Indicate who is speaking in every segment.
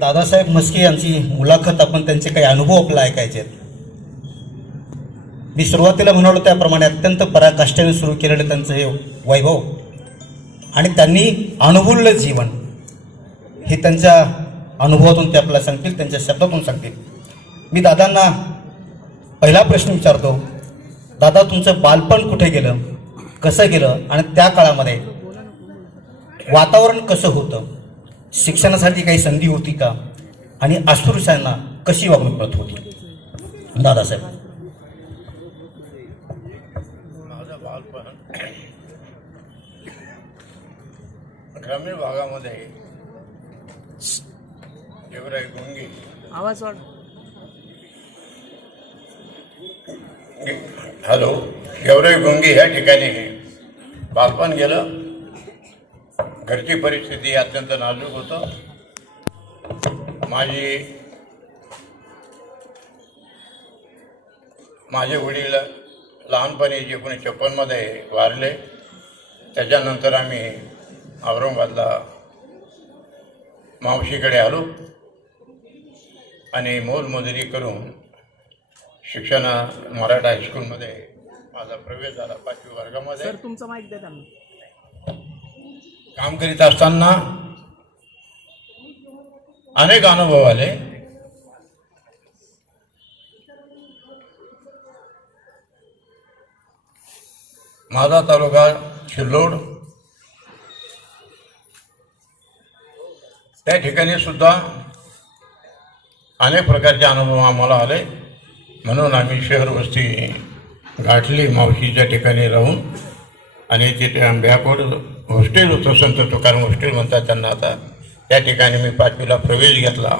Speaker 1: दादासाहेब मस्के यांची मुलाखत आपण त्यांचे काही अनुभव आपल्याला ऐकायचे आहेत. मी सुरुवातीला म्हणालो त्याप्रमाणे अत्यंत पराकाष्ठेने सुरू केलेलं त्यांचं हे वैभव आणि त्यांनी अनुभवलं जीवन हे त्यांच्या अनुभवातून ते आपल्याला सांगतील त्यांच्या शब्दातून सांगतील. मी दादांना पहिला प्रश्न विचारतो दादा तुमचं बालपण कुठे गेलं कसं गेलं आणि त्या काळामध्ये वातावरण कसं होतं? शिक्षणासाठी काही संधी होती का? आणि अस्पृश्यांना कशी वागणूक मिळत होती? दादासाहेब.
Speaker 2: माझं बालपण ग्रामीण भागामध्ये गेवराई गुंगी.
Speaker 3: आवाज वाढ.
Speaker 2: हॅलो गेवराई गुंगी या ठिकाणी बालपण गेलं घरची परिस्थिती अत्यंत नाजूक होतं. माझी माझे वडील लहानपणी एकोणीसशे छप्पनमध्ये वारले. त्याच्यानंतर आम्ही औरंगाबादला मावशीकडे आलो आणि मोलमजुरी करून शिक्षण मराठा हायस्कूलमध्ये माझा प्रवेश झाला पाचवी वर्गामध्ये.
Speaker 3: तुमचा त्यांना.
Speaker 2: काम करीत असताना अनेक अनुभव आले. माझा तालुका शिल्लोड त्या ठिकाणी सुद्धा अनेक प्रकारचे अनुभव आम्हाला आले. म्हणून आम्ही शहर वस्ती गाठली मावशीच्या ठिकाणी राहून आणि तिथे आंब्याकोड हॉस्टेल होतं संत तुकाराम हॉस्टेल म्हणतात त्यांना आता. त्या ठिकाणी मी पाचवीला प्रवेश घेतला.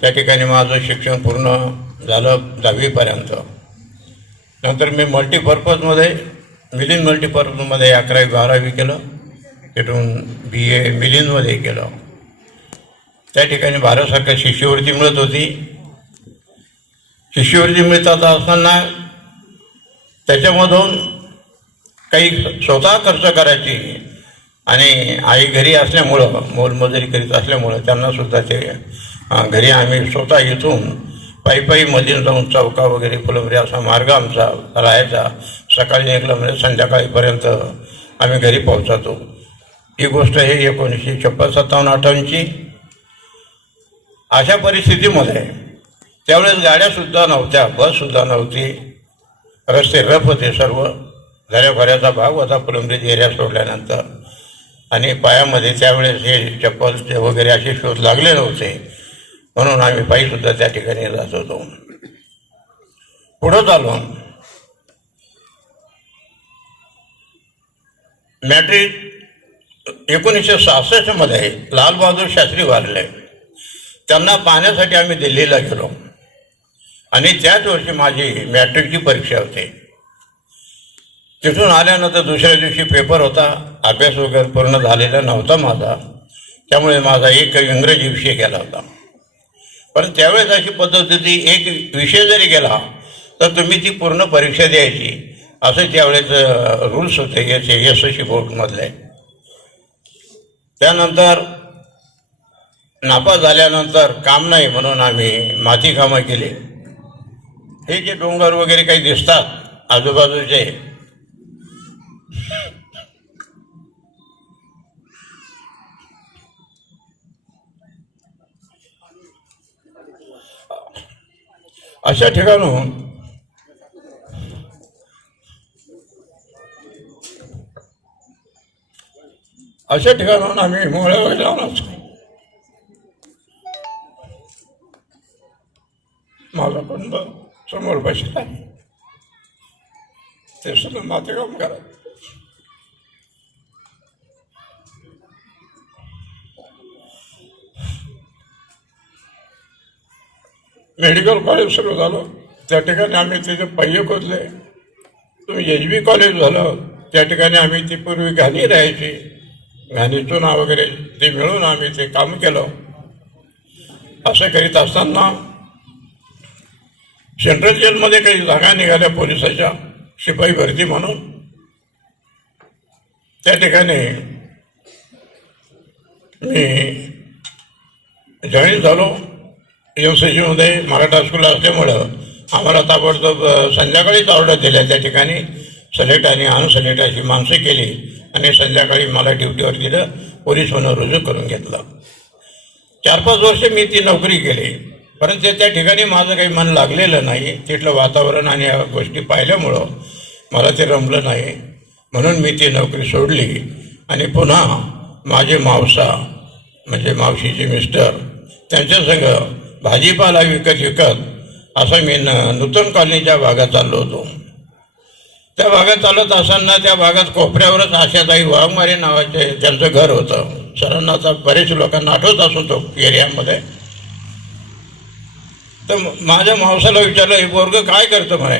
Speaker 2: त्या ठिकाणी माझं शिक्षण पूर्ण झालं दहावीपर्यंत. नंतर मी मल्टीपर्पजमध्ये मिलिंद मल्टीपर्पजमध्ये अकरावी बारावी केलं. तिथून बी ए मिलिंदमध्ये केलं. त्या ठिकाणी भारत सरकार शिष्यवृत्ती मिळत होती. शिष्यवृत्ती मिळतात असताना त्याच्यामधून काही स्वतः खर्च करायची. आणि आई घरी असल्यामुळं मोलमजुरी करीत असल्यामुळं त्यांना सुद्धा ते घरी आम्ही स्वतः इथून पायी पायी मधील जाऊन चौका वगैरे फुलंबरी असा मार्ग आमचा राहायचा. सकाळी निघलं म्हणजे संध्याकाळीपर्यंत आम्ही घरी पोहोचतो ही गोष्ट हे एकोणीसशे छप्पन सत्तावन्न अठ्ठावन्नची अशा परिस्थितीमध्ये त्यावेळेस गाड्यासुद्धा नव्हत्या बससुद्धा नव्हती. रस्ते रफ होते सर्व. दऱ्याभऱ्याचा भाग होता फुलंब्रीज एरिया सोडल्यानंतर. आणि पायामध्ये त्यावेळेस हे चप्पलचे वगैरे असे शोध लागले नव्हते. म्हणून आम्ही पायीसुद्धा त्या ठिकाणी जात होतो. पुढं चालू मॅट्रिक एकोणीसशे सहासष्टमध्ये लालबहादूर शास्त्री वारले. त्यांना पाहण्यासाठी आम्ही दिल्लीला गेलो. आणि त्याच वर्षी माझी मॅट्रिकची परीक्षा होती. तिथून आल्यानंतर दुसऱ्या दिवशी पेपर होता अभ्यास वगैरे पूर्ण झालेला नव्हता माझा. त्यामुळे माझा एक इंग्रजी विषय गेला होता. पण त्यावेळेस अशी पद्धत होती एक विषय जरी गेला तर तुम्ही ती पूर्ण परीक्षा द्यायची. असं त्यावेळेस रूल्स होते याचे एस एस सी बोर्डमधले. त्यानंतर नापास झाल्यानंतर काम नाही म्हणून आम्ही माती कामं केली. हे जे डोंगर वगैरे काही दिसतात आजूबाजूचे अशा ठिकाणून अशा ठिकाणाहून आम्ही मोहळ्यावर जाऊन असतो माझा पण समोर बसला. आहे ते सुद्धा मातेकाम करत मेडिकल कॉलेज सुरू झालं. त्या ठिकाणी आम्ही तिथे पहिले खोदले. तुम्ही एच बी कॉलेज झालं त्या ठिकाणी आम्ही ती पूर्वी घाणी राहायची. घाणी चुना वगैरे ते मिळून आम्ही ते काम केलं. असं करीत असताना सेंट्रल जेलमध्ये काही जागा निघाल्या पोलिसाच्या शिपाई भरती म्हणून. त्या ठिकाणी मी जॉईन झालो. एम सी मराठा स्कूल असल्यामुळं आम्हाला ताबडतोब संध्याकाळीच ऑर्डर दिल्या. त्या ठिकाणी सलेट आणि अनसलेट अशी माणसं केली आणि संध्याकाळी मला ड्युटीवर दिलं पोलीस म्हणून रुजू करून घेतलं. चार पाच वर्ष मी ती नोकरी केली. परंतु त्या ठिकाणी माझं काही मन लागलेलं नाही. तिथलं वातावरण आणि या गोष्टी पाहिल्यामुळं मला ते रमलं नाही. म्हणून मी ती नोकरी सोडली. आणि पुन्हा माझे मावसा म्हणजे मावशीचे मिस्टर त्यांच्यासंग भाजीपाला विकत विकत असं मी न नूतन कॉलनीच्या भागात चाललो होतो. त्या भागात चालत असताना त्या भागात कोपऱ्यावरच आशाताई वाघमारे नावाचे त्यांचं घर होतं. सरांना आता बरेच लोकांना आठवत असून तो एरियामध्ये. तर माझ्या मावसाला विचारलं हे पोरगं काय करतं? म्हणे.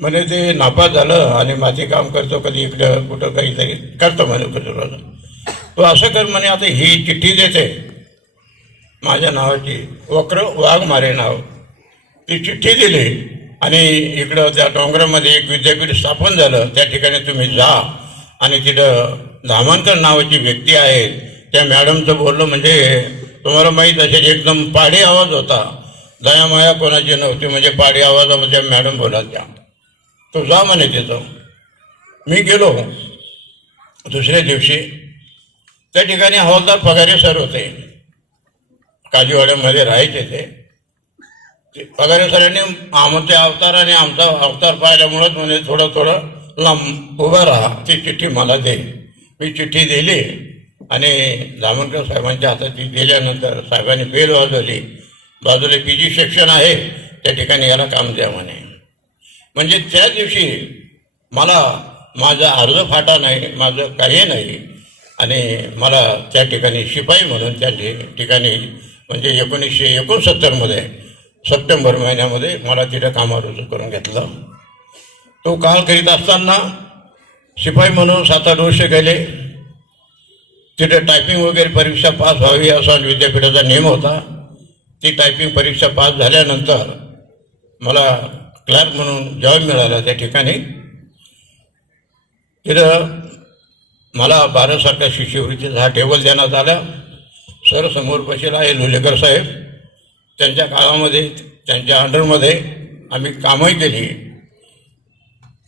Speaker 2: म्हणे ते नापास झालं आणि माती काम करतो कधी इकडं कुठं काहीतरी करतो म्हणे. कधी तो असं कर म्हणे आता ही चिठ्ठी देते. माझ्या नावाची वक्र वाघमारे नाव. ती चिठ्ठी दिली आणि इकडं त्या डोंगरामध्ये एक विद्यापीठ स्थापन झालं. त्या ठिकाणी तुम्ही जा आणि तिथं धामांतर नावाची व्यक्ती आहे. त्या मॅडमचं बोललं म्हणजे तुम्हाला माहीत असेल एकदम पाडी आवाज होता. दयामाया कोणाची नव्हती म्हणजे पाडी आवाजामध्ये मॅडम बोलायच्या तो जा म्हणे तिथं. मी गेलो. दुसऱ्या दिवशी त्या ठिकाणी हवालदार पगारे सर होते. काजीवाड्यामध्ये राहायचे ते. ते पगारे सरांनी आमचे अवतार आणि आमचा अवतार पाहिल्यामुळंच म्हणजे थोडं थोडं लांब उभं राहा. ती चिठ्ठी मला दे. मी चिठ्ठी दिली आणि दामनकर साहेबांच्या हातात ती दिल्यानंतर साहेबांनी बेल वाजवली बाजूला पी जी सेक्शन आहे त्या ठिकाणी याला काम द्या म्हणे. म्हणजे त्या दिवशी मला माझा अर्ज फाटा नाही माझं काही नाही. आणि मला त्या ठिकाणी शिपाई म्हणून त्या ठि- ठिकाणी म्हणजे एकोणीसशे एकोणसत्तरमध्ये सप्टेंबर महिन्यामध्ये मला तिथं कामावर रुजू करून घेतलं. तो काल करीत असताना शिपाई म्हणून सात आठ वर्ष गेले. तिथे टायपिंग वगैरे परीक्षा पास व्हावी असा विद्यापीठाचा नियम होता. ती टायपिंग परीक्षा पास झाल्यानंतर मला क्लार्क म्हणून जॉब मिळाला त्या ठिकाणी. तिथं मला भारतसारख्या शिष्यवृत्तीचा हा टेबल देण्यात आला. सर समोर बसेल आहे लोलेकर साहेब. त्यांच्या काळामध्ये त्यांच्या अंडरमध्ये आम्ही कामही केली.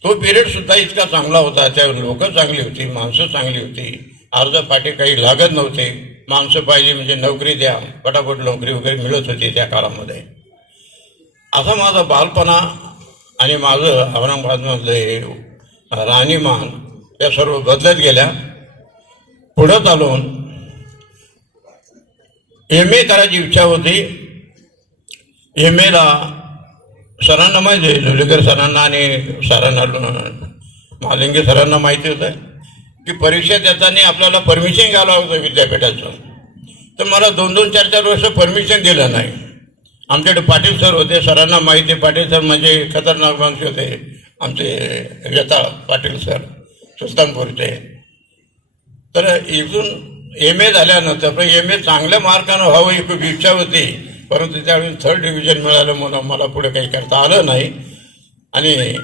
Speaker 2: तो पिरियडसुद्धा इतका चांगला होता. त्यावर लोकं चांगली होती माणसं चांगली होती. अर्ज पाठी काही लागत नव्हते. माणसं पाहिजे म्हणजे नोकरी द्या पटापट नोकरी वगैरे मिळत होती त्या काळामध्ये. असा माझा बालपणा आणि माझं औरंगाबादमधलं हे राहणीमान या सर्व बदलत गेल्या. पुढं चालून एम ए करायची इच्छा होती. एम एला सरांना माहिती आहे लोलेकर सरांना आणि सरांना महालिंगे सरांना माहिती होतं की परीक्षा देताना आपल्याला परमिशन घ्यायला होतं विद्यापीठाचं. तर मला दोन दोन चार चार वर्ष परमिशन दिलं नाही. आमच्याकडे पाटील सर होते सरांना माहिती पाटील सर म्हणजे खतरनाक माणसे होते. आमचे व्यताळ पाटील सर सुस्तानपूरचे तर इथून एम ए झाल्यानंतर पण एम ए चांगल्या मार्कानं व्हावं ही खूप इच्छा होती. परंतु त्यावेळी थर्ड डिव्हिजन मिळालं म्हणून मला पुढे काही करता आलं नाही. आणि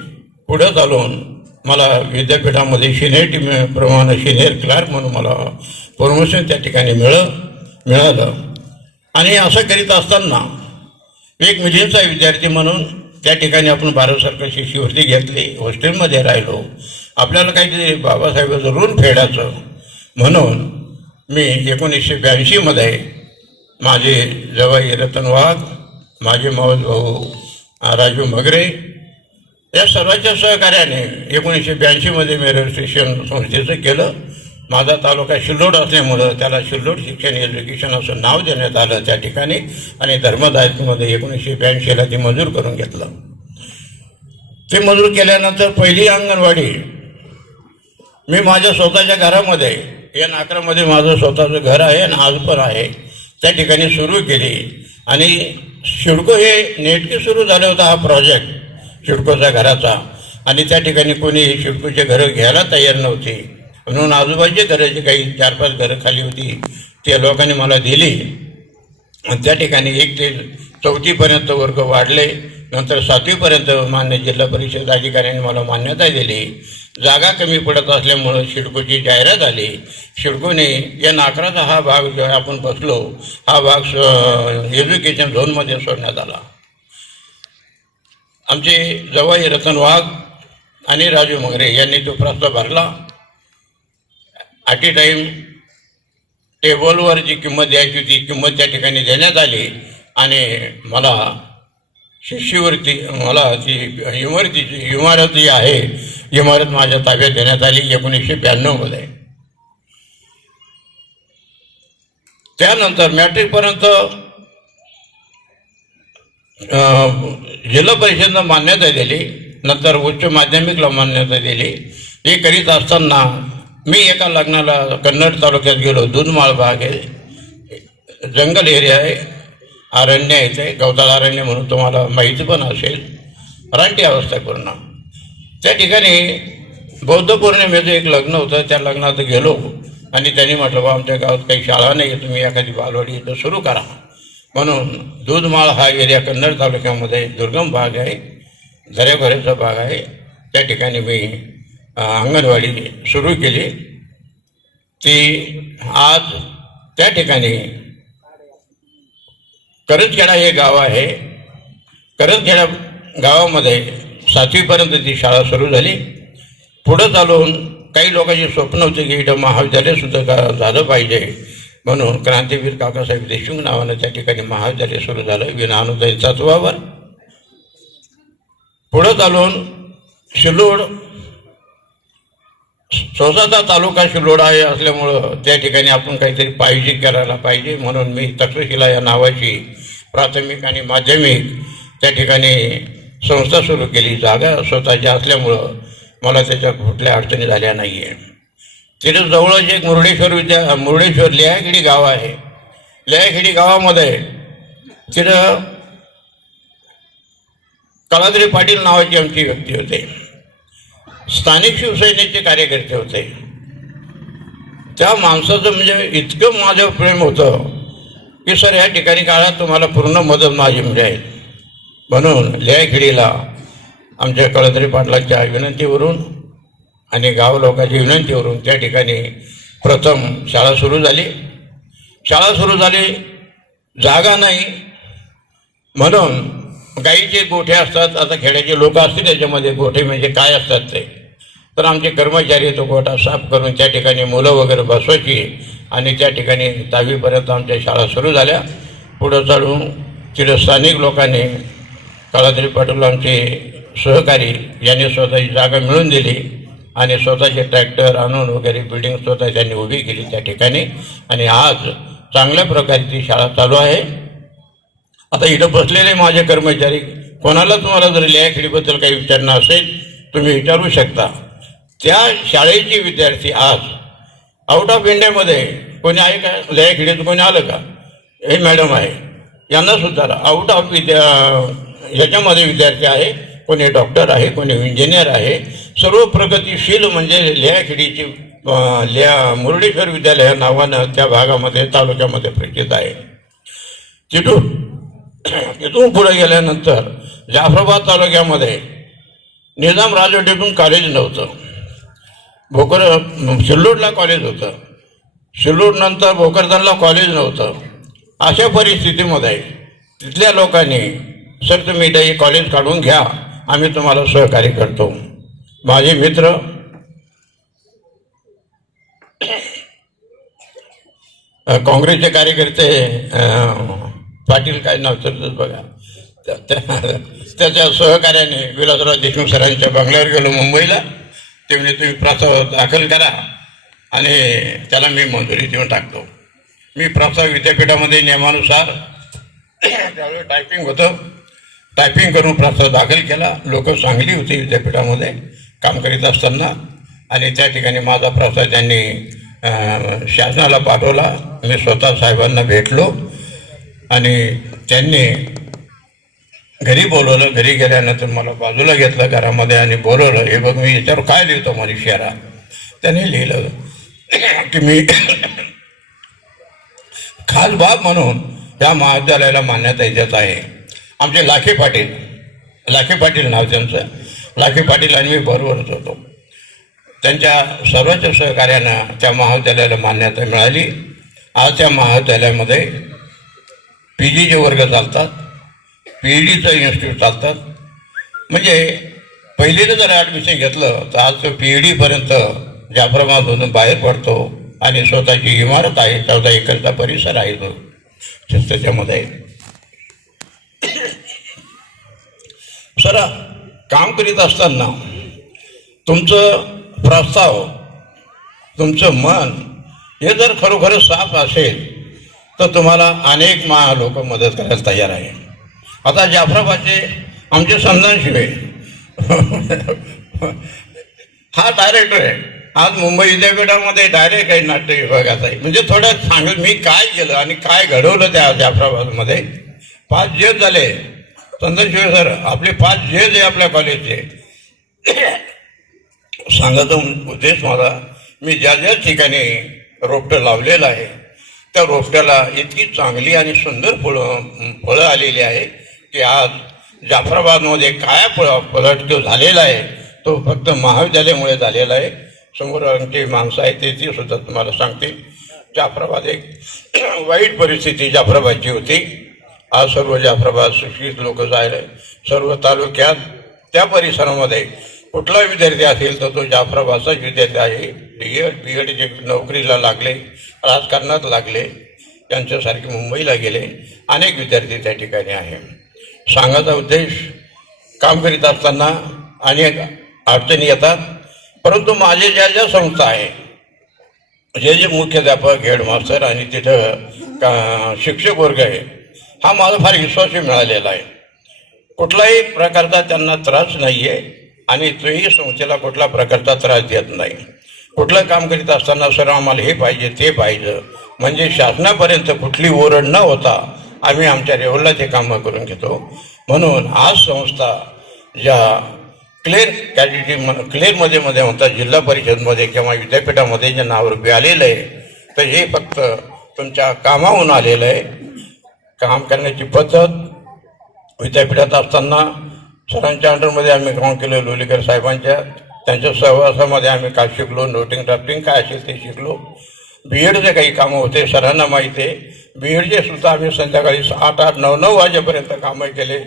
Speaker 2: पुढं चालून मला विद्यापीठामध्ये सिनियर टीम प्रमाणे सिनियर क्लार्क म्हणून मला प्रमोशन त्या ठिकाणी मिळ मिळालं. आणि असं करीत असताना एक मुलींचा विद्यार्थी म्हणून त्या ठिकाणी आपण भारत सरकार शिष्यवृत्ती घेतली हॉस्टेलमध्ये राहिलो. आपल्याला काहीतरी बाबासाहेबाचं ऋण फेडायचं म्हणून मी एकोणीसशे ब्याऐंशीमध्ये माझे जवाई रतन वाघ माझे मावस भाऊ राजू मगरे या सर्वांच्या सहकार्याने एकोणीसशे ब्याऐंशीमध्ये मी रजिस्ट्रेशन संस्थेचं केलं. माझा तालुका शिल्लोड असल्यामुळं त्याला शिल्लोड शिक्षण एज्युकेशन असं नाव देण्यात आलं त्या ठिकाणी आणि धर्मदायकमध्ये एकोणीसशे ब्याऐंशीला ते मंजूर करून घेतलं. ते मंजूर केल्यानंतर पहिली अंगणवाडी मी माझ्या स्वतःच्या घरामध्ये या नागरामध्ये माझं स्वतःचं घर आहे आणि आज पण आहे. त्या ठिकाणी सुरू केली. आणि शिडको हे नेटके सुरू झालं होता हा प्रोजेक्ट शिडकोचा घराचा. आणि त्या ठिकाणी कोणी शिडकोचे घरं घ्यायला तयार नव्हती. म्हणून आजूबाजूचे घराची काही चार पाच घरं खाली होती त्या लोकांनी मला दिली. आणि त्या ठिकाणी एक ते चौथीपर्यंत वर्ग वाढले. नंतर सातवीपर्यंत मान्य जिल्हा परिषद अधिकाऱ्यांनी मला मान्यता दिली. जागा कमी पडत असल्यामुळं शिडकोची जाहिरात आली. शिडकोने या नाकराचा हा भाग जो आपण बसलो हा भाग एज्युकेशन झोनमध्ये सोडण्यात आला. आमचे जवाई रतन वाघ आणि राजू मंगरे यांनी तो प्रस्ताव भरला. ॲट ए टाईम टेबलवर जी किंमत द्यायची होती किंमत त्या ठिकाणी देण्यात आली आणि मला शिष्यवृत्ती मला ती इमारतीची इमारत जी आहे इमारत माझ्या ताब्यात देण्यात आली एकोणीसशे ब्याण्णवमध्ये त्यानंतर मॅट्रिकपर्यंत जिल्हा परिषदनं मान्यता दिली नंतर उच्च माध्यमिकला मान्यता दिली. हे करीत असताना मी एका लग्नाला कन्नड तालुक्यात गेलो दुधमाळ भाग आहे. जंगल एरिया आहे. अरण्य आहे ते गवताळ अरण्य म्हणून तुम्हाला माहिती पण असेल. रानटी अवस्था पूर्ण. त्या ठिकाणी बौद्ध पौर्णिमेचं एक लग्न होतं त्या लग्नात गेलो. आणि त्यांनी म्हटलं बा आमच्या गावात काही शाळा नाही आहे तुम्ही एखादी बालवाडी इथं सुरू करा. म्हणून दूधमाळ हा एरिया कन्नड तालुक्यामध्ये दुर्गम भाग आहे दर्याभऱ्याचा भाग आहे. त्या ठिकाणी मी अंगणवाडी सुरू केली. ती आज त्या ठिकाणी करंजखेडा हे गाव आहे. करंजखेडा गावामध्ये सातवीपर्यंत ती शाळा सुरू झाली. पुढं चालून काही लोकांची स्वप्न होती की इथं महाविद्यालयसुद्धा का झालं पाहिजे म्हणून क्रांतीवीर काकासाहेब देशमुख नावानं त्या ठिकाणी महाविद्यालय सुरू झालं विना तत्वावर. पुढं चालून शिलोड स्वतःचा तालुका शिलोड आहे असल्यामुळं त्या ठिकाणी आपण काहीतरी पाहिजे करायला पाहिजे म्हणून मी तक्षशिला या नावाची प्राथमिक आणि माध्यमिक त्या ठिकाणी संस्था सुरू केली. जागा स्वतःची असल्यामुळं मला त्याच्या कुठल्या अडचणी झाल्या नाही आहे तिथं जवळच एक मुर्डेश्वर विद्या मुर्डेश्वर लियाखेडी गाव आहे. लियाखेडी गावामध्ये तिथं कलाद्री पाटील नावाची आमची व्यक्ती होते. स्थानिक शिवसेनेचे कार्यकर्ते होते. त्या माणसाचं म्हणजे इतकं माझं प्रेम होतं. की सर या ठिकाणी काळात तुम्हाला पूर्ण मदत माझी म्हणजे मिळेल म्हणून लेहाखेडीला आमच्या कळत्री पाटलांच्या विनंतीवरून आणि गाव लोकांच्या विनंतीवरून त्या ठिकाणी प्रथम शाळा सुरू झाली. शाळा सुरू झाली जागा नाही. म्हणून गाईचे गोठे असतात आता खेड्याचे लोक असतील त्याच्यामध्ये गोठे म्हणजे काय असतात ते. तर आमचे कर्मचारी तो गोठा साफ करून त्या ठिकाणी मुलं वगैरे बसवायची. आणि त्या ठिकाणी दहावीपर्यंत आमच्या शाळा सुरू झाल्या. पुढं चढून तिथं स्थानिक लोकांनी काळाद्री पाटील आमचे सहकारी यांनी स्वतःची जागा मिळून दिली आणि स्वतःचे ट्रॅक्टर आणून वगैरे बिल्डिंग स्वतः त्यांनी उभी केली त्या ठिकाणी. आणि आज चांगल्या प्रकारे ती शाळा चालू आहे. आता इथं बसलेले माझे कर्मचारी कोणाला तुम्हाला जर लिहाखेडीबद्दल काही विचारणं असेल तुम्ही विचारू शकता. त्या शाळेचे विद्यार्थी आज आउट ऑफ इंडियामध्ये कोणी आहे का? लिहाखेडीचं कोणी आलं का? हे मॅडम आहे. यांना सुद्धा आउट ऑफ विद्या ह्याच्यामध्ये विद्यार्थी आहे कोणी डॉक्टर आहे कोणी इंजिनियर आहे. सर्व प्रगतीशील म्हणजे लिहाखेडीची अं, लिहा मुरडेश्वर विद्यालय या नावानं त्या भागामध्ये तालुक्यामध्ये प्रचित आहे. तिथून तिथून पुढे गेल्यानंतर जाफराबाद तालुक्यामध्ये निजाम राजवटीतून कॉलेज नव्हतं. भोकर सिल्लोडला कॉलेज होतं. सिल्लोडनंतर भोकरदनला कॉलेज नव्हतं. अशा परिस्थितीमध्ये तिथल्या लोकांनी सर तुम्ही इथं कॉलेज काढून घ्या. आम्ही तुम्हाला सहकार्य करतो. माझे मित्र काँग्रेसचे कार्यकर्ते पाटील काय नाव तर बघा. त्या- त्या- त्याच्या सहकार्याने विलासराव देशमुख सरांच्या बंगल्यावर गेलो मुंबईला. ते म्हणजे तुम्ही प्रस्ताव दाखल करा आणि त्याला मी मंजुरी देऊन टाकतो. मी प्रस्ताव विद्यापीठामध्ये नियमानुसार त्यावेळी टायपिंग होतं टायपिंग करून प्रस्ताव दाखल केला. लोक चांगली होती विद्यापीठामध्ये काम करीत असताना आणि त्या ठिकाणी माझा प्रस्ताव त्यांनी शासनाला पाठवला. मी स्वतः साहेबांना भेटलो आणि त्यांनी घरी बोलवलं घरी गेल्यानंतर मला बाजूला घेतलं घरामध्ये आणि बोलवलं हे बघ मी याच्यावर काय लिहितो मनुष्याला त्याने लिहिलं की मी खास बाब म्हणून या महाविद्यालयाला मान्यता देत आहे. आमचे लाखे पाटील लाखे पाटील नाव त्यांचं लाखे पाटील आणि मी बरोबरच होतो. त्यांच्या सर्वच सहकार्यानं त्या महाविद्यालयाला मान्यता मिळाली. आज त्या महाविद्यालयामध्ये पी जीचे वर्ग चालतात. पी ई डीचं इन्स्टिट्यूट चालतात. म्हणजे पहिलीनं जर ॲडमिशन घेतलं तर आज तो पी ई डीपर्यंत जाफराबादमधून बाहेर पडतो आणि स्वतःची इमारत आहे चौदा एकरचा परिसर आहे तो. त्याच्यामध्ये सर काम करीत असताना तुमचं प्रस्ताव तुमचं मन हे जर खरोखर साफ असेल तर तुम्हाला अनेक मा लोक मदत करायला तयार आहे. आता जाफराबादचे आमचे संधान शिवे हा डायरेक्टर आहे. आज मुंबई विद्यापीठामध्ये डायरेक्ट आहे नाट्य विभागाचा आहे. म्हणजे थोडं सांगेल मी काय केलं आणि काय घडवलं त्या जाफराबादमध्ये. पाच जेज झाले. संतोष शिवे सर आपले पाच जेज आहे आपल्या कॉलेजचे सांगायचा उद्देश माझा मी ज्या ज्या ठिकाणी रोपटं लावलेलं आहे त्या रोपट्याला इतकी चांगली आणि सुंदर फुलं फळं आलेली आहे की आज जाफराबादमध्ये काय फळ पलट जो झालेला आहे तो फक्त महाविद्यालयामुळे झालेला आहे. समोर आमची माणसं आहेत ते ती सुद्धा तुम्हाला सांगतील. जाफराबाद एक वाईट परिस्थिती जाफराबादची होती. आज सर्व जाफराबाद सुशिक्षित लोक जायला सर्व तालुक्यात त्या परिसरामध्ये कुठला विद्यार्थी असेल तर तो जाफराबादचाच विद्यार्थी आहे. डी एड बी एड जे नोकरीला लागले राजकारणात लागले त्यांच्यासारखे मुंबईला गेले अनेक विद्यार्थी त्या ठिकाणी आहे सांगायचा उद्देश काम करीत असताना अनेक अडचणी येतात. परंतु माझे ज्या ज्या संस्था आहे जे जे मुख्याध्यापक हेडमास्टर आणि तिथं का शिक्षक वर्ग आहे हा मला फार विश्वासही मिळालेला आहे. कुठलाही प्रकारचा त्यांना त्रास नाही आहे आणि तोही संस्थेला कुठला प्रकारचा त्रास देत नाही. कुठलं काम करीत असताना सर आम्हाला हे पाहिजे ते पाहिजे. म्हणजे शासनापर्यंत कुठली ओरड न होता आम्ही आमच्या लेवलला ते कामं करून घेतो. म्हणून आज संस्था ज्या क्लेर कॅडिटी क्लेरमध्ये मध्ये म्हणतात जिल्हा परिषदमध्ये किंवा विद्यापीठामध्ये जे नावरूपी आलेलं आहे तर हे फक्त तुमच्या कामाहून आलेलं आहे. काम करण्याची पद्धत विद्यापीठात असताना सरांच्या अंडरमध्ये आम्ही काम केलं लोलीकर साहेबांच्या त्यांच्या सहवासामध्ये आम्ही काय शिकलो नोटिंग ड्राफ्टिंग काय असेल ते शिकलो. बी एडचे काही कामं होते सरांना माहिती आहे. बी एडचे सुद्धा आम्ही संध्याकाळी आठ आठ नऊ नऊ वाजेपर्यंत कामं केले.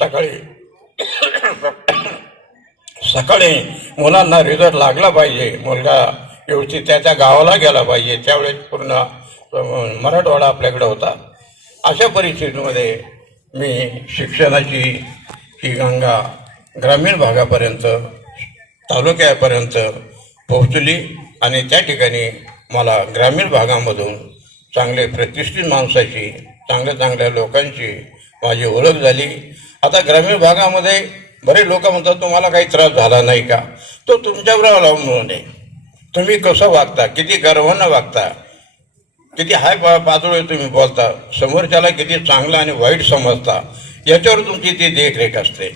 Speaker 2: सकाळी सकाळी मुलांना रिझल्ट लागला पाहिजे. मुलगा व्यवस्थित त्या त्या गावाला गेला पाहिजे. त्यावेळेस पूर्ण मराठवाडा आपल्याकडे होता. अशा परिस्थितीमध्ये मी शिक्षणाची ही गंगा ग्रामीण भागापर्यंत तालुक्यापर्यंत पोहोचली आणि त्या ठिकाणी मला ग्रामीण भागामधून चांगले प्रतिष्ठित माणसाची चांगल्या चांगल्या लोकांची माझी ओळख झाली. आता ग्रामीण भागामध्ये बरे लोक म्हणतात तुम्हाला काही त्रास झाला नाही का? तो तुमच्यावर अवलंबून आहे. तुम्ही कसं वागता? किती गर्वानं वागता? किती हाय पा पातळी तुम्ही बोलता? समोरच्याला किती चांगलं आणि वाईट समजता? याच्यावर तुमची ती देखरेख असते.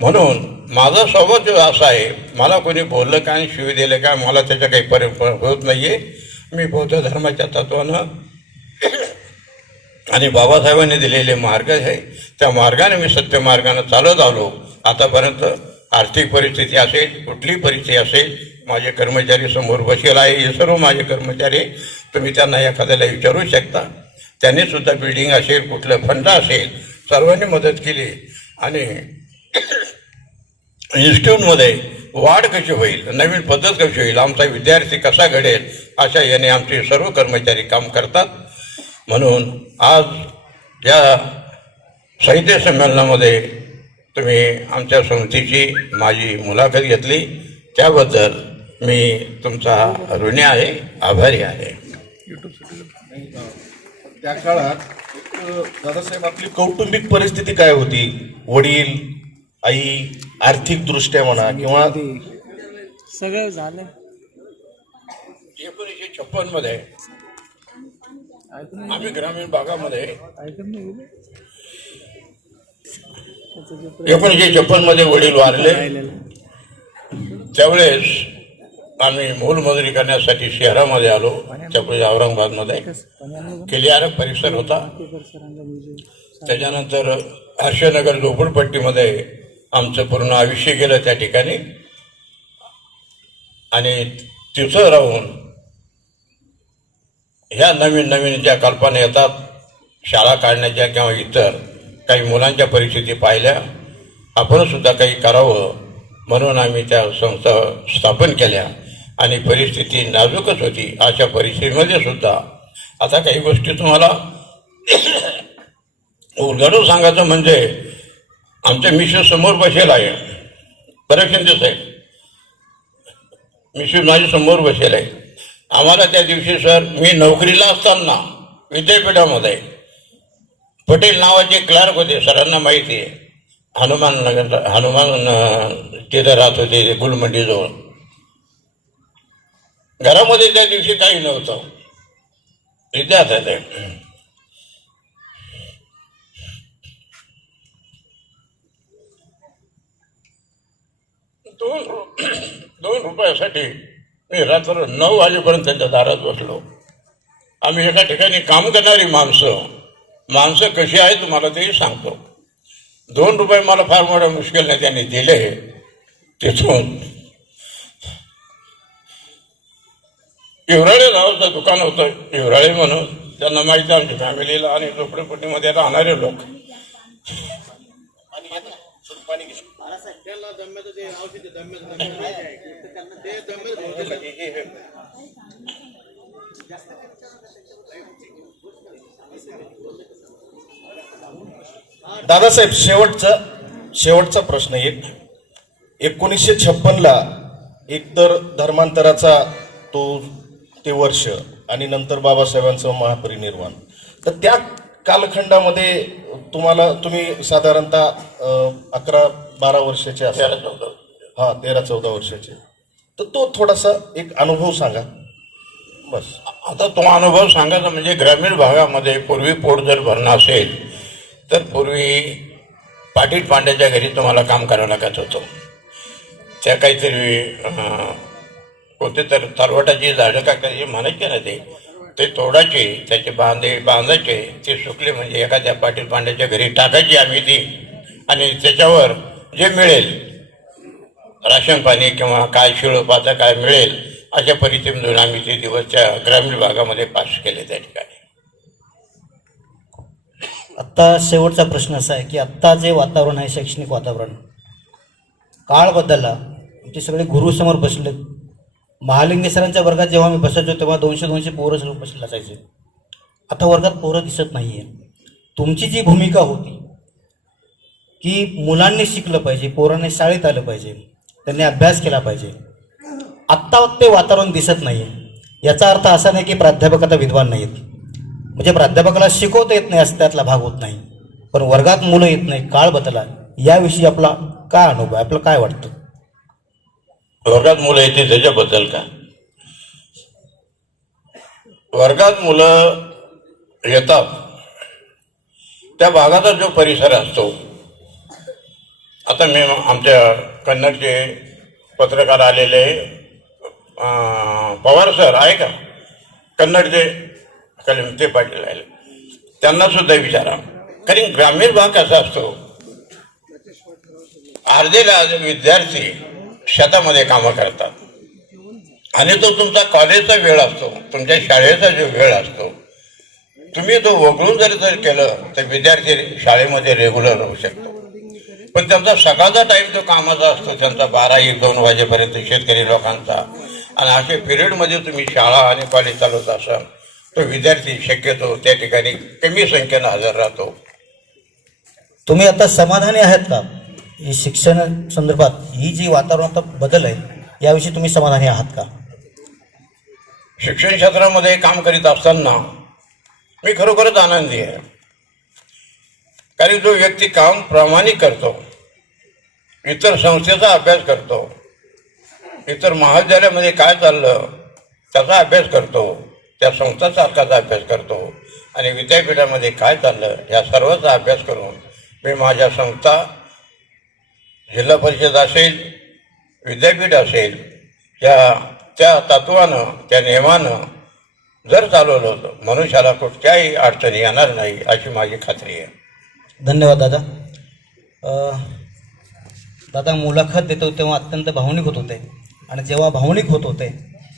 Speaker 2: म्हणून माझा स्वभाव जो असा आहे मला कोणी बोललं का आणि शिव दिलं का मला त्याचा काही परि होत नाही आहे मी बौद्ध धर्माच्या तत्वानं आणि बाबासाहेबांनी दिलेले मार्ग आहे त्या मार्गाने मी सत्य मार्गाने चालत आलो. आतापर्यंत आर्थिक परिस्थिती असेल कुठली परिस्थिती असेल माझे कर्मचारी समोर बसेल आहे हे सर्व माझे कर्मचारी तुम्ही त्यांना एखाद्याला विचारू शकता. त्यांनी सुद्धा बिल्डिंग असेल कुठलं फंड असेल सर्वांनी मदत केली. आणि इन्स्टिट्यूटमध्ये वाढ कशी होईल नवीन पद्धत कशी होईल आमचा विद्यार्थी कसा घडेल अशा याने आमचे सर्व कर्मचारी काम करतात. म्हणून आज या साहित्य संमेलनामध्ये तुम्ही आमच्या संस्थेची माझी मुलाखत घेतली. त्याबद्दल मी तुमचा ऋणी आहे आभारी आहे.
Speaker 4: त्या काळात दादासाहेब आपली कौटुंबिक परिस्थिती काय होती? वडील आई आर्थिक दृष्ट्या म्हणा किंवा
Speaker 3: सगळं झालं.
Speaker 2: एकोणीसशे
Speaker 3: छप्पनमध्ये
Speaker 2: आम्ही ग्रामीण भागामध्ये एकोणीसशे छप्पनमध्ये वडील वारले. त्यावेळेस आम्ही मोलमजुरी करण्यासाठी शहरामध्ये आलो. त्यापुढे औरंगाबादमध्ये. केलियारक परिसर होता. त्याच्यानंतर हर्षनगर झोपडपट्टीमध्ये आमचं पूर्ण आयुष्य गेलं त्या ठिकाणी. आणि तिथं राहून ह्या नवीन नवीन ज्या कल्पना येतात शाळा काढण्याच्या किंवा इतर काही मुलांच्या परिस्थिती पाहिल्या आपणसुद्धा काही करावं म्हणून आम्ही त्या संस्था स्थापन केल्या. आणि परिस्थिती नाजूकच होती अशा परिस्थितीमध्ये सुद्धा. आता काही गोष्टी तुम्हाला उलगडून सांगायचं म्हणजे आमच्या मिश्र समोर बसेल आहे. करेक्शन शिंदे आहे मिसेस माझ्यासमोर बसेल आहे. आम्हाला त्या दिवशी सर मी नोकरीला असताना विद्यापीठामध्ये पटेल नावाचे क्लार्क होते सरांना माहिती आहे. हनुमान नगर हनुमान अं, तिथं राहत होते गुलमंडीजवळ घरामध्ये त्या दिवशी काही नव्हतं. विद्यार्थ्याचे दोन दोन रुपयासाठी मी रात्र नऊ वाजेपर्यंत त्यांच्या दारात बसलो. आम्ही एका ठिकाणी काम करणारी माणसं माणसं कशी आहेत तुम्हाला तेही सांगतो. दोन रुपये मला फार मोठ्या मुश्किलने त्यांनी दिले. तिथून इवराळे नावाचं दुकान होतं. इवराळे म्हणून त्यांना माहिती आहे आमच्या फॅमिलीला आणि झोपडेपट्टीमध्ये राहणारे लोक.
Speaker 4: दादासाहेब शेवटचा शेवटचा प्रश्न एक. एकोणीसशे छप्पनला एकतर धर्मांतराचा तो ते वर्ष आणि नंतर बाबासाहेबांचं महापरिनिर्वाण. तर त्या कालखंडामध्ये तुम्हाला तुम्ही साधारणतः अकरा बारा वर्षाचे असाल. हा तेरा चौदा वर्षाचे. तर तो थोडासा एक अनुभव सांगा. बस.
Speaker 2: आता तो अनुभव सांगायचा म्हणजे ग्रामीण भागामध्ये पूर्वी पोट जर भरणं असेल तर पूर्वी पाटील पांड्याच्या घरी तुम्हाला काम करावं लागत होतं. त्या काहीतरी कोणते तर तलवाटाची झाडं का काही म्हणायचे ना ते ते तोडायचे त्याचे बांधे बांधायचे ते सुकले म्हणजे एखाद्या पाटील पांड्याच्या घरी टाकायची आम्ही ती. आणि त्याच्यावर जे मिळेल राशन पाणी किंवा काय शिळोपाचं काय मिळेल अशा परिस्थितीमधून आम्ही ते दिवस त्या ग्रामीण भागामध्ये पास केले त्या ठिकाणी.
Speaker 1: आत्ता शेवटचा प्रश्न असा आहे की आत्ता जे वातावरण आहे शैक्षणिक वातावरण काळ बदलला आमचे सगळे गुरुसमोर बसले महालिंगे सरांच्या वर्गात जेव्हा मी बसायचो तेव्हा दोनशे दोनशे पोरं सर्व बसले असायचे. आता वर्गात पोरं दिसत नाही आहे तुमची जी भूमिका होती की मुलांनी शिकलं पाहिजे पोरांनी शाळेत आलं पाहिजे त्यांनी अभ्यास केला पाहिजे आत्ता ते वातावरण दिसत नाही आहे याचा अर्थ असा नाही की प्राध्यापक आता विद्वान नाहीत म्हणजे प्राध्यापकाला शिकवता येत नाही असं त्यातला भाग होत नाही. पण वर्गात मुलं येत नाही काळ बदला याविषयी आपला काय अनुभव आहे? आपलं काय वाटतं?
Speaker 2: वर्गात मुलं येते त्याच्याबद्दल का? वर्गात मुलं येतात त्या भागाचा जो परिसर असतो आता मी आमच्या कन्नडचे पत्रकार आलेले पवार सर आहे का? कन्नडचे कलिम ते पाटील आले त्यांना सुद्धा विचारा. कारण ग्रामीण भाग कसा असतो? अर्धे ला- विद्यार्थी शेतामध्ये कामं करतात. आणि तो तुमचा कॉलेजचा वेळ असतो तुमच्या शाळेचा जो वेळ असतो तुम्ही तो वगळून जरी जर केलं तर विद्यार्थी शाळेमध्ये रेग्युलर राहू शकतो पण त्यांचा सकाळचा टाईम तो कामाचा असतो त्यांचा बारा एक दोन वाजेपर्यंत शेतकरी लोकांचा. आणि असे पिरियडमध्ये तुम्ही शाळा आणि कॉलेज चालवत असाल तो विद्यार्थी शक्यतो त्या ठिकाणी कमी संख्येनं हजर राहतो.
Speaker 1: तुम्ही आता समाधानी आहात का? ही शिक्षण संदर्भात ही जी वातावरण बदल आहे याविषयी तुम्ही समाधानी आहात का?
Speaker 2: शिक्षण क्षेत्रामध्ये काम करीत असताना मी खरोखरच आनंदी आहे. कारण जो व्यक्ती काम प्रामाणिक करतो इतर संस्थेचा अभ्यास करतो इतर महाविद्यालयामध्ये काय चाललं त्याचा अभ्यास करतो त्या संस्था सारखाचा अभ्यास करतो आणि विद्यापीठामध्ये काय चाललं या सर्वाचा अभ्यास करून मी माझ्या संस्था जिल्हा परिषद असेल विद्यापीठ असेल या त्या तत्वानं त्या नियमानं जर चालवलं होतं मनुष्याला कुठच्याही अडचणी येणार नाही अशी माझी खात्री आहे.
Speaker 1: धन्यवाद दादा. दादा मुलाखत देतो तेव्हा अत्यंत भावनिक होत होते. आणि जेव्हा भावनिक होत होते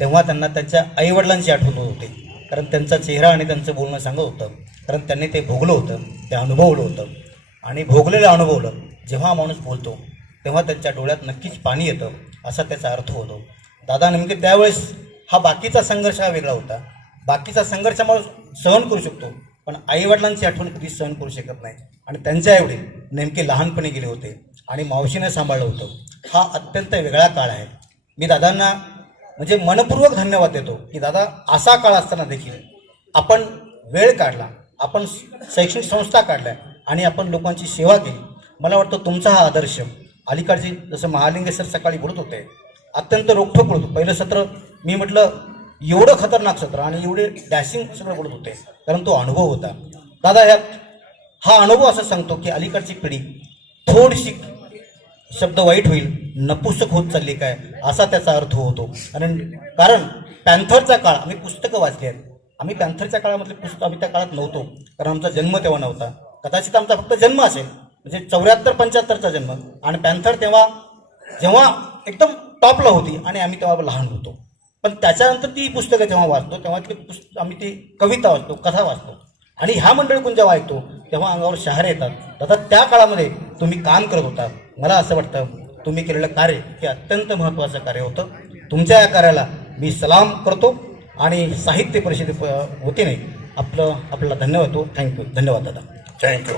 Speaker 1: तेव्हा त्यांना त्यांच्या आईवडिलांची आठवण होत होती. कारण त्यांचा चेहरा आणि त्यांचं बोलणं सांगत होतं. कारण त्यांनी ते भोगलं होतं ते अनुभवलं होतं. आणि भोगलेलं अनुभवलं जेव्हा माणूस बोलतो तेव्हा त्यांच्या डोळ्यात नक्कीच पाणी येतं असा त्याचा अर्थ होतो. दादा नेमके त्यावेळेस हा बाकीचा संघर्ष हा वेगळा होता. बाकीचा संघर्ष माणूस सहन करू शकतो पण आईवडिलांची आठवण कधीच सहन करू शकत नाही. आणि त्यांच्या एवढे नेमके लहानपणी गेले होते आणि मावशीने सांभाळलं होतं. हा अत्यंत वेगळा काळ आहे. मी दादांना म्हणजे मनपूर्वक धन्यवाद देतो की दादा असा काळ असताना देखील आपण वेळ काढला आपण शैक्षणिक संस्था काढल्या आणि आपण लोकांची सेवा केली. मला वाटतं तुमचा हा आदर्श अलीकडचे जसं महालिंगेश्वर सकाळी बोलत होते अत्यंत रोखठोक बोलत होते. पहिलं सत्र मी म्हटलं एवढं खतरनाक सत्र आणि एवढे डॅशिंग सगळं बोलत होते कारण तो अनुभव होता. दादा ह्यात हा अनुभव असं सांगतो की अलीकडची पिढी थोडीशी शब्द वाईट होईल नपुसक होत चालली काय असा त्याचा अर्थ होतो. कारण कारण पॅन्थरचा काळ आम्ही पुस्तकं वाचली आहेत. आम्ही पॅन्थरच्या काळामधले पुस्तक आम्ही त्या काळात नव्हतो कारण आमचा जन्म तेव्हा नव्हता. कदाचित आमचा फक्त जन्म असेल म्हणजे चौऱ्याहत्तर पंच्याहत्तरचा जन्म. आणि पॅन्थर तेव्हा जेव्हा एकदम टॉपला होती आणि आम्ही तेव्हा लहान होतो. पण त्याच्यानंतर ती पुस्तकं जेव्हा वाचतो तेव्हा ती पुस्त आम्ही ती कविता वाचतो कथा वाचतो. आणि ह्या मंडळीकून जेव्हा ऐकतो तेव्हा अंगावर शहारे येतात. दादा त्या काळामध्ये तुम्ही काम करत होता. मला असं वाटतं तुम्ही केलेलं कार्य हे अत्यंत महत्त्वाचं कार्य होतं. तुमच्या या कार्याला मी सलाम करतो आणि साहित्य परिषदे प- वतीने आपलं आपल्याला धन्यवाद होतो थँक्यू. धन्यवाद दादा.
Speaker 2: थँक्यू.